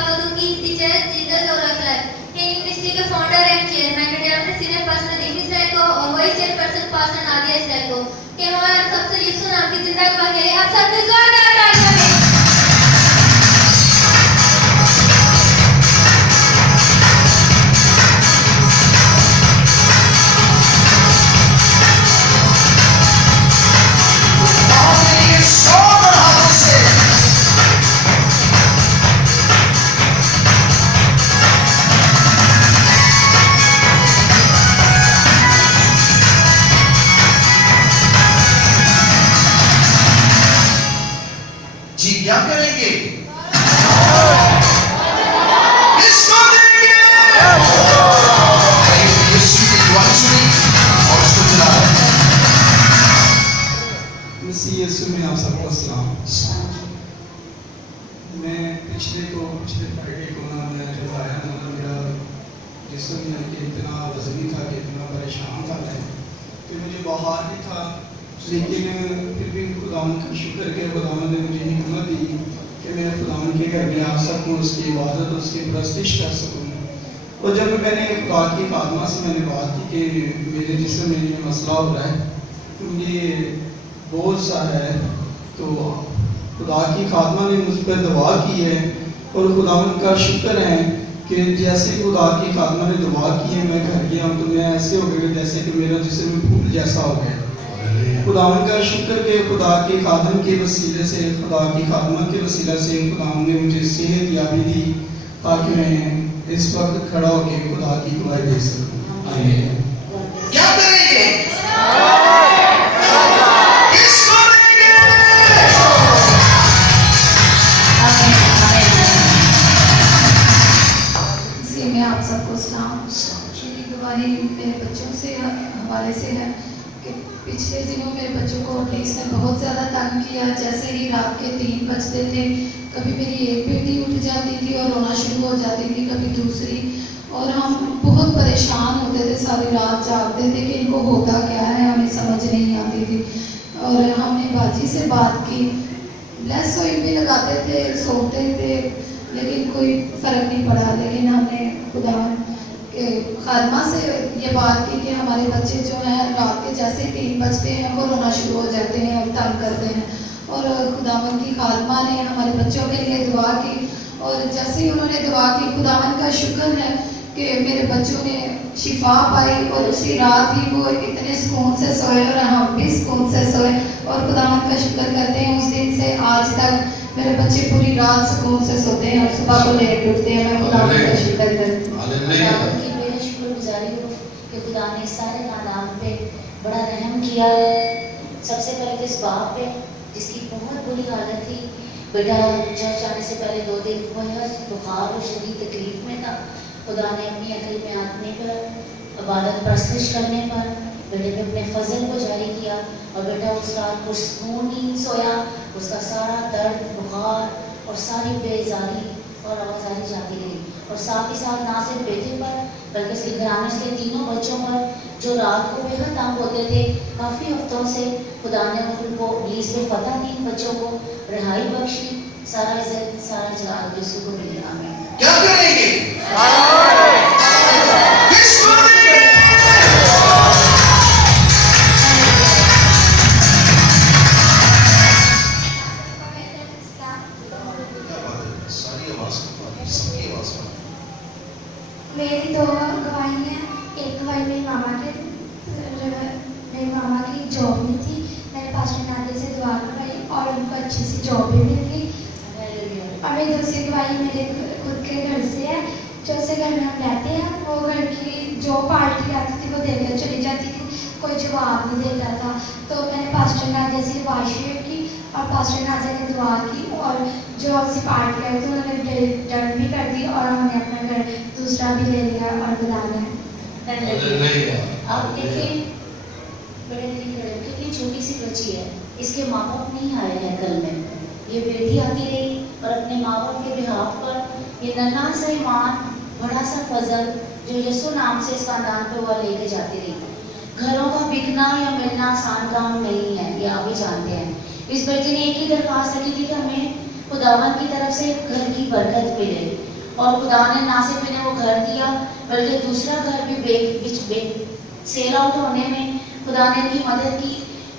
Savadugi, teacher Jesus Oracle. He University के founder and chairman, deputy senior person Dimis Raiko और vice chairperson person आदिश राइको के हमारे सबसे यीशु नाम की जिंदा गवाह के लिए आप सबसे जोरदार तालियां दें। जी क्या करेंगे? इसको देंगे। यीशु की दुआ सुनी और उसको चलाएं। मसीह यीशु में आप सबको सलाम। मैं पिछले फ्राइडे को ना मैं जब आया ना मेरा जिस्म इतना वजनी था कि इतना परेशान था मैं कि मुझे बाहर भी था, लेकिन फिर भी खुदावन का शुक्र है खुदावन ने मुझे हिम्मत दी कि मैं खुदावन के घर में आ सकूँ, उसकी इबादत उसकी प्रस्तिश कर सकूँ। और जब मैंने खुदा की खादमा से मैंने बात की कि मेरे जिस्म में ये मसला हो रहा है, मुझे बोझ सा है, तो खुदा की खादमा ने मुझ पर दुआ की है और खुदावन का शुक्र है कि जैसे खुदा की खादमा ने दुआ की है मैं घर गया हूँ तो मैं ऐसे हो गया जैसे कि मेरा जिस्म फूल जैसा हो गया। खुदावन का शुक्र के खुदा के खादम के वसीले से खुदा की खादमा के वसीले से खुदावन ने मुझे सेहत याबी दी ताकि मैं इस वक्त खड़ा होकर खुदा की गवाही दे सकूं। आमीन। क्या करेंगे? इसको देंगे। जी मैं आप सबको सलाम। मेरी गवाही मेरे बच्चों से हवाले से है कि पिछले दिनों मेरे बच्चों को पुलिस ने बहुत ज़्यादा तंग किया। जैसे ही रात के 3 बजते थे, कभी मेरी एक बेटी उठ जाती थी और रोना शुरू हो जाती थी, कभी दूसरी, और हम बहुत परेशान होते थे, सारी रात जागते थे कि इनको होता क्या है, हमें समझ नहीं आती थी। और हमने बाजी से बात की, ब्लेस ऑयल भी लगाते थे, सोते थे, लेकिन कोई फ़र्क नहीं पड़ा। लेकिन हमने खुदा के खादमा से ये बात की कि हमारे बच्चे जो हैं रात के जैसे 3 बजते हैं वो रोना शुरू हो जाते हैं और तंग करते हैं। और खुदावन की खादमा ने हमारे बच्चों के लिए दुआ की और जैसे ही उन्होंने दुआ की, खुदावन का शुक्र है कि मेरे बच्चों ने शिफा पाई और उसी रात ही वो इतने सुकून से सोए और हम भी सुकून से सोए। और खुदावन का शुक्र करते हैं उस दिन से आज तक मेरे बच्चे पूरी रात सुकून से सोते हैं और सुबह को लेट उठते हैं। मैं खुदावन का शुक्र करती हूँ। शुक्रगुजारी हो कि खुदा ने सारे खानदान पे बड़ा रहम किया है। सबसे पहले तो इस बाप पे जिसकी बहुत बुरी हालत थी, बेटा चर्च आने से पहले 2 दिन बहुत बुखार और शदीद तकलीफ में था। खुदा ने अपनी अकल में आने पर, इबादत प्रस्तिश करने पर बेटे पे अपने फजल को जारी किया और बेटा उस रात को सुकून नींद सोया। उसका सारा दर्द, बुखार और सारी बेजारी और आवाजारी जाती रही। और साथ ही साथ ना सिर्फ बेटे पर बल्कि उसके घराने के तीनों बच्चों पर जो रात को बेहद तंग होते थे, काफ़ी हफ्तों से खुदा ने उनको पुलिस में फतह दी, बच्चों को रिहाई बख्शी। सारा इज्जत सारा जलाल यीशु को मिलेगा। क्या करेंगे? इसको देंगे। सारी आवाज सबकी आवाज। मेरी 2 गवाहियाँ, एक गवाही मेरी मामा की जॉब नहीं थी, मैंने पास्टर नादिया से दुआ करवाई और उनको अच्छी सी जॉब भी मिल गई। और मेरी दूसरी गवाही मेरे खुद के घर से है, जो से घर में हम रहते हैं, वो घर की जो पार्टी आती थी वो देकर चली जाती थी, कोई जवाब नहीं देता था। तो मैंने पास्टर नादिया से दुआ शेयर की और पास्टर नादिया ने दुआ की और जो उसी पार्टी आई थी उन्होंने डन भी कर दी और हमने अपना घर दूसरा भी ले लिया और बुलाना है। आप देखिए बड़े कितनी छोटी सी बच्ची है, इसके माँ बाप नहीं आए हैं कल में, ये बेटी आती रही और अपने माँ बाप के बिहाफ पर ये नन्हा सा ईमान, बड़ा सा फजल जो यीशु नाम से इस खानदान पे वो लेके जाती रही। घरों का बिकना या मिलना आसान काम नहीं है, ये आप भी जानते हैं। इस बेटी ने एक ही दरख्वास्त रखी थी कि हमें खुदावन की तरफ से घर की बरकत मिले। और खुदा ने ना सिर्फ इन्हें वो घर दिया बल्कि दूसरा घर भी सेल आउट होने में खुदा ने इनकी मदद की।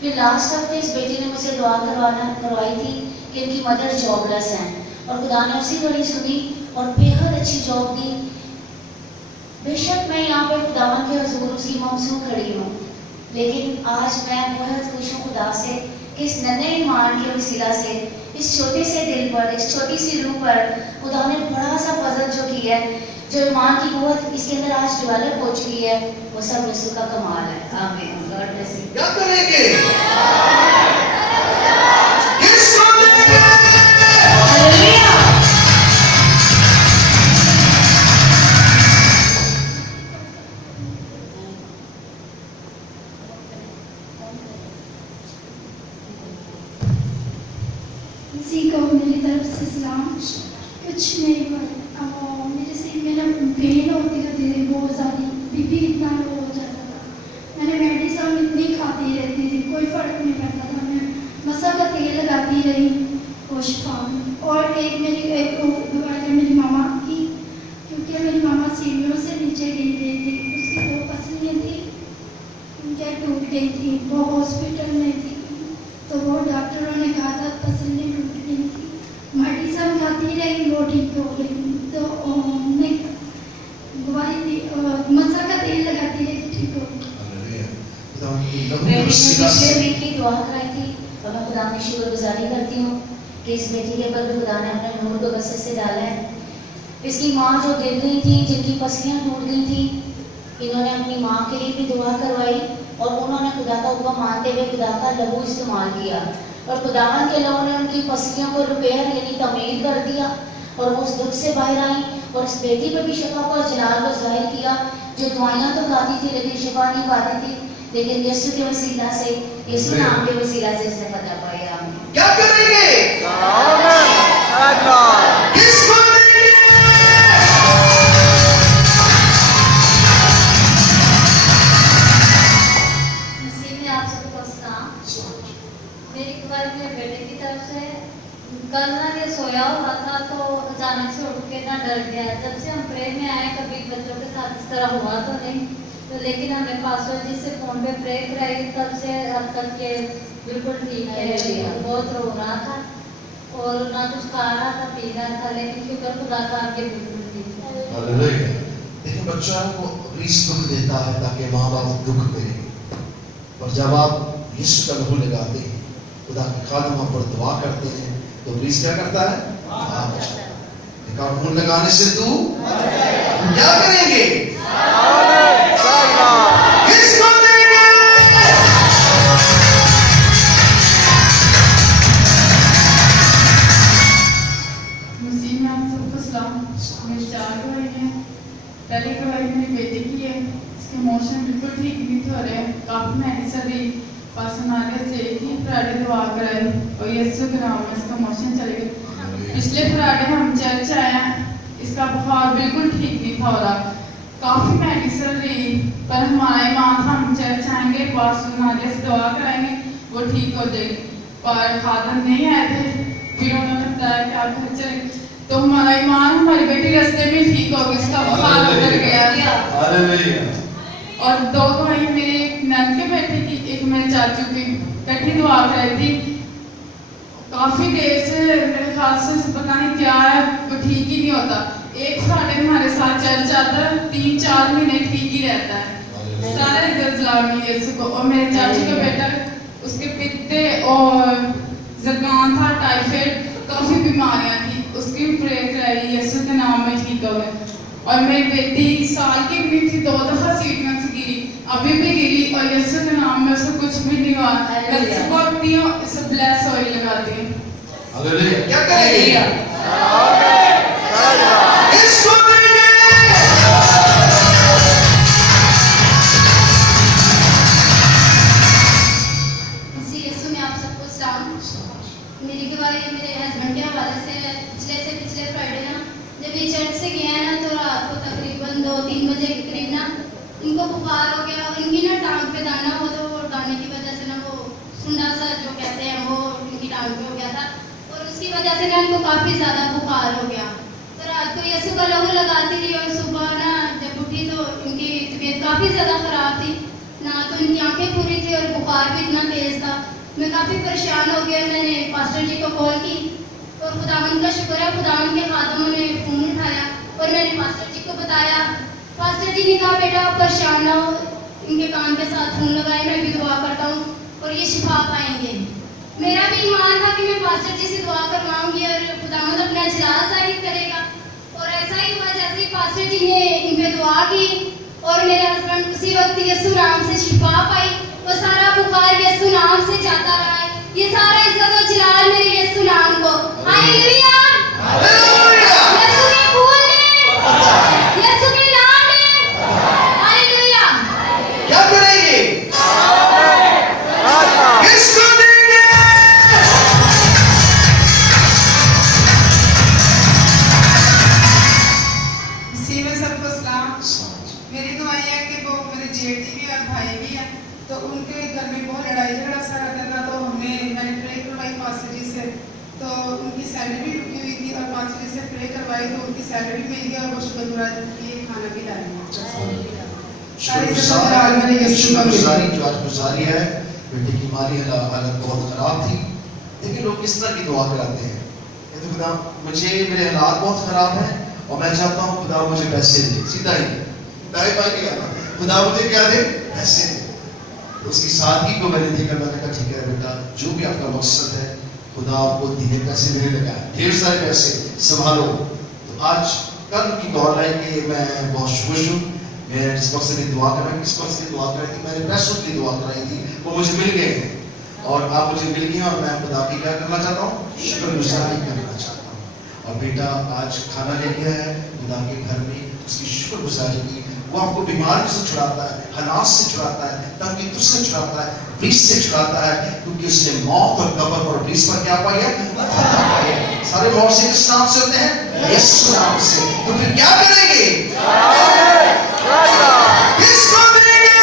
फिर लास्ट हफ्ते इस बेटी ने मुझसे दुआ करवाई थी कि इनकी मदर जॉबलेस हैं और खुदा ने उसी घड़ी सुनी और बेहद अच्छी जॉब दी। बेशक मैं यहाँ पे खुदावन के हुजूर उसकी ममसूम खड़ी हूँ, लेकिन आज मैं बहुत खुश हूँ खुदा से कि इस नन्हे ईमान के वसीला से इस छोटे से दिल पर, इस छोटी सी रूह पर खुदा ने बड़ा सा फजल जो किया है, जो ईमान की कुव्वत इसके अंदर आज डेवलप हो चुकी है, वो सब यीशु का कमाल है। आमीन। God bless you. क्या करेंगे? किसको देंगे? हालेलुया। किसी को मेरी तरफ से सलाम। कुछ नहीं मेरे से मेरा पेन होती थी बहुत ज़्यादा, बीपी इतना लो हो जाता था। मैंने मेडिसिन इतनी खाती रहती थी, कोई फ़र्क नहीं पड़ता था। मैं मसा का तेल लगाती रही और शिफा में। और एक मेरी मामा की, क्योंकि मेरी मामा सीढ़ियों से नीचे गिर गई थी, उसकी 2 पसलियाँ थी, उनकी टूट गई थी, वो हॉस्पिटल में थी। तो वो डॉक्टरों ने कहा था पसलियाँ टूट गई थी। मेडिसिन खाती रही, वो ठीक हो गई। तो हमने दवाई दी, मसा का तेल लगाती रही, ठीक हो गई। मैंने पिछले वीक की दुआ कराई थी और मैं खुदा की शुक्रगुजारी करती हूँ कि इस बेटी के ऊपर भी खुदा ने अपने नूर को बरकत से डाला है। इसकी माँ जो गिर गई थी, जिनकी पसलियाँ टूट गई थी, इन्होंने अपनी माँ के लिए भी दुआ करवाई और उन्होंने खुदा का हुक्म मानते हुए खुदा का लहू इस्तेमाल किया और खुदावन के लहू ने उनकी पसलियों को रिपेयर यानी तमीर कर दिया और वो उस दुख से बाहर आई और इस बेटी पर भी शिफा को और जलाल को जाहिर किया, जो दवाइयाँ तो खाती थी लेकिन शिफा नहीं पाती थी, लेकिन यीशु के वसीला से, यीशु नाम के वसीला से इसने फतह पाई। आमीन। क्या करेंगे? किसको देंगे? मसीह में आप सबको सलाम। मेरी खबर मेरे बेटे की तरफ से कल ना ये सोया हुआ था तो अचानक से उठ के ना डर गया। जब से हम प्रे में आए कभी बच्चों के साथ इस तरह हुआ तो नहीं, तो लेकिन हमने पासवर्ड जी से फ़ोन पे प्रे कराई, तब से अब तक ये बिल्कुल ठीक है। बहुत रो रहा था और ना कुछ खा रहा था, पी रहा था, लेकिन शुक्र खुदा का आपके बिल्कुल ठीक है। हालेलुया। देखिए बच्चा को रीस दुख देता है ताकि माँ बाप दुख करे, और जब आप यीशु का लहू लगाते हैं, खुदा के कदमों पर दुआ करते हैं, तो रीस क्या करता है? खून लगाने से तू क्या करेंगे? किसको देंगे? मसीह में आप सबको सलाम। मेरे 4 गवाही हैं। पहली गवाही मेरी बेटी की है, इसके मोशन बिल्कुल ठीक नहीं हो रहे हैं, काफ़ी मेडिसिन दी, पासनारिया से एक ही फ्राइडे दुआ कराई और यीशु के नाम में इसका मोशन चले गए। पिछले फ्राइडे हम चर्च आए, इसका बुखार बिल्कुल ठीक नहीं था हो रहा, काफ़ी मेडिसिन ली, पर हमारा ईमान था हम चर्च आएंगे, पासनारिया से दुआ कराएंगे, वो ठीक हो जाएगी। पर खादम नहीं आए थे, फिर उन्होंने बताया कि आप घर चले, तो हमारा ईमान हमारी बेटी रास्ते में ठीक हो गई, इसका बुखार उतर गया। और 2 भाई मेरे नन के बेटे की, एक मेरे चाचू की, कटी दुआ कराई थी। काफ़ी देर से मेरे ख्याल से पता नहीं क्या है, वो ठीक ही नहीं होता। एक फ्राइडे हमारे साथ चर्च आता है, 3-4 महीने ठीक ही रहता है, सारे जलामी यीशु को। और मेरे चाचू का बेटा, उसके पित्ते और ज़ुकाम था, टाइफाइड, काफ़ी बीमारियां थी, उसकी भी प्रे कराई, यीशु के नाम में ठीक हो गए। और मेरी बेटी साल की भी थी, 2 दफ़ा सीढ़ियों से गिरी, अभी भी गिरी, और यीशु के नाम में उसे कुछ भी नहीं हुआ। मैं सुबह हूँ, इसे ब्लेस ऑयल लगाती हूँ। हालेलुया। क्या करेंगे? किसको देंगे? मसीह यीशु में आप सबको सलाम। मेरी गवाही मेरे हस्बैंड के हवाले से पिछले फ्राइडे ना, जब ये चर्च से गया है ना, तो रात को तकरीबन 2-3 बजे के करीब ना इनको बुखार हो गया और इनकी ना टांग पे दाना हो, तो दाने की वजह से ना वो सुंडा सा जो कहते हैं वो इनकी टांग पे हो गया था और उसकी उसकी वजह से ना इनको काफ़ी ज़्यादा बुखार हो गया। तो रात को यीशु का लहू लगाती रही और सुबह ना जब उठी तो इनकी तबीयत काफ़ी ज़्यादा ख़राब थी, ना तो इनकी आंखें पूरी थी और बुखार भी इतना तेज़ था। मैं काफ़ी परेशान हो गया। मैंने पास्टर जी को कॉल की और खुदावंद का शुक्र है, खुदावंद के खादमों ने फ़ोन उठाया और मैंने पास्टर जी को बताया। पास्टर जी ने कहा बेटा आप परेशान ना हो, इनके कान के साथ फ़ोन लगाए, मैं भी दुआ करता हूँ और ये शिफा पाएंगे। मेरा भी ईमान था कि मैं पास्टर जी से दुआ करवाऊंगी और खुदावंद अपना जलाल जाहिर करेगा। और ऐसा ही हुआ, जैसे ही पास्टर जी ने इन पे दुआ की और मेरे हस्बैंड उसी वक्त यीशु नाम से शिफा पाई। वो सारा बुखार यीशु नाम से जाता रहा है। ये सारा इज्जत और जलाल मेरे यीशु नाम को। हालेलुया, यीशु के खून ने, यीशु के नाम ने, हालेलुया। क्या करेंगे? किसको देंगे? इसी में सबको सलाम। मेरी दुआएं है कि वो मेरे जेठ जी भी और भाई भी हैं, तो उनके घर में बहुत लड़ाई झगड़ा सा रहता था। तो मैंने प्रे करवाई पास्टर जी से, तो उनकी सैलरी भी रुकी हुई थी और पास्टर जी से प्रे करवाई तो उनकी सैलरी मिल गई और वो शुक्रगुजार किए, खाना भी ला लिया। शुक्रगुजारी जो आज गुजारी है, बेटे की माली हालत बहुत खराब थी, लेकिन लोग किस तरह की दुआ कराते हैं? तो खुदा मुझे, मेरे हालात बहुत खराब है और मैं चाहता हूँ खुदा मुझे पैसे दे। सीधा ही दाई बाई नहीं करना, खुदा मुझे क्या दे? पैसे दे। तो उसकी सादगी को मैंने देखा, मैंने कहा ठीक है बेटा, जो भी आपका मकसद है खुदा आपको धीरे पैसे देने लगा, ढेर सारे पैसे, संभालो। तो आज कल की कॉल है कि मैं बहुत खुश हूँ। मैं जिस वक्त से दुआ कर रहा हूँ, किस वक्त से दुआ कराई थी, मैंने पैसों की दुआ कराई थी, वो मुझे मिल गए हैं और आप मुझे मिल गए और मैं खुदा की क्या करना चाहता हूँ? शुक्रगुजारी करना चाहता हूँ। और बेटा आज खाना ले गया है खुदा के घर में, उसकी शुक्रगुजारी की। वो आपको बीमारी से छुड़ाता है, हालात से छुड़ाता है, तकलीफ से छुड़ाता है, ब्रिज से छुड़ाता है, क्योंकि उसने मौत और कब्र और ब्रिज पर क्या पाई है? सारे मौत से किस नाम से होते हैं? यीशु नाम से। तो फिर क्या करेंगे? किसको देंगे?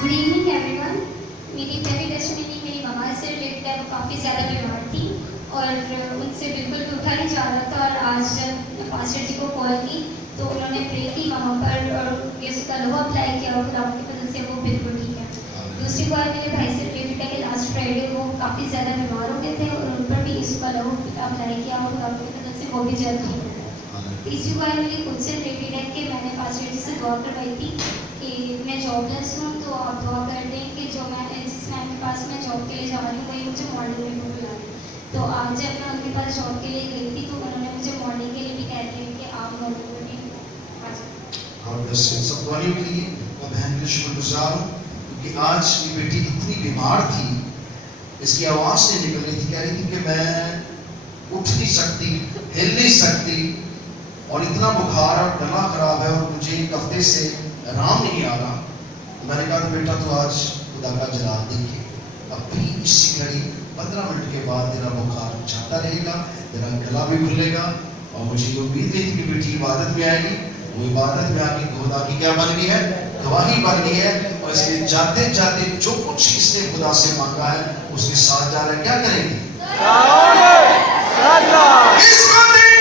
Good evening everyone. मेरी पहली टेस्टिमनी मेरी मम्मा से रिलेटेड है। वो काफ़ी ज़्यादा बीमार थी और उनसे बिल्कुल भी उठा नहीं जा रहा था और आज जब पास्टर जी को कॉल की तो उन्होंने प्रे की मम्मा पर और यीशु का लहू अप्लाई किया और खुदा की वजह से वो बिल्कुल ठीक है। दूसरी बार मेरे भाई से रिलेटेड है कि लास्ट फ्राइडे वो काफ़ी ज़्यादा बीमार हो गए थे और उन पर भी यीशु का लहू अप्लाई किया और खुदा की वजह से वो भी जल्द ठीक हो गए। तीसरी बार मेरी खुद से रिलेटेड है कि मैंने पास्टर जी से दुआ करवाई थी कि मैं जॉबलेस हूँ, तो आप दुआ कर दें कि जो मैं जिस मैम के पास मैं जॉब के लिए जा रही हूँ वही मुझे मॉर्निंग में बुला लें। तो आज जब मैं उनके पास जॉब के लिए गई थी तो उन्होंने मुझे मॉर्निंग के लिए भी कह दिया कि आप मॉर्निंग में भी आ जाए। और वैसे सब दुआओं के लिए मैं बहन के शुक्रगुजार हूँ, क्योंकि आज ये बेटी इतनी बीमार थी, इसकी आवाज़ नहीं निकल रही थी, कह रही थी कि मैं उठ नहीं सकती, हिल नहीं सकती और इतना बुखार और गला खराब है और मुझे एक हफ्ते से आराम नहीं आ रहा। तो मैंने कहा बेटा तो आज खुदा का जलाल देखिए, अभी इसी घड़ी 15 मिनट के बाद तेरा बुखार जाता रहेगा, तेरा गला भी खुलेगा। और मुझे ये उम्मीद नहीं थी कि बेटी इबादत में आएगी, वो इबादत में आके खुदा की क्या बन गई है? गवाही बन गई है। और इसके जाते जाते जो कुछ इसने खुदा से मांगा है उसके साथ जा रहे क्या करेंगे? किसको देंगे?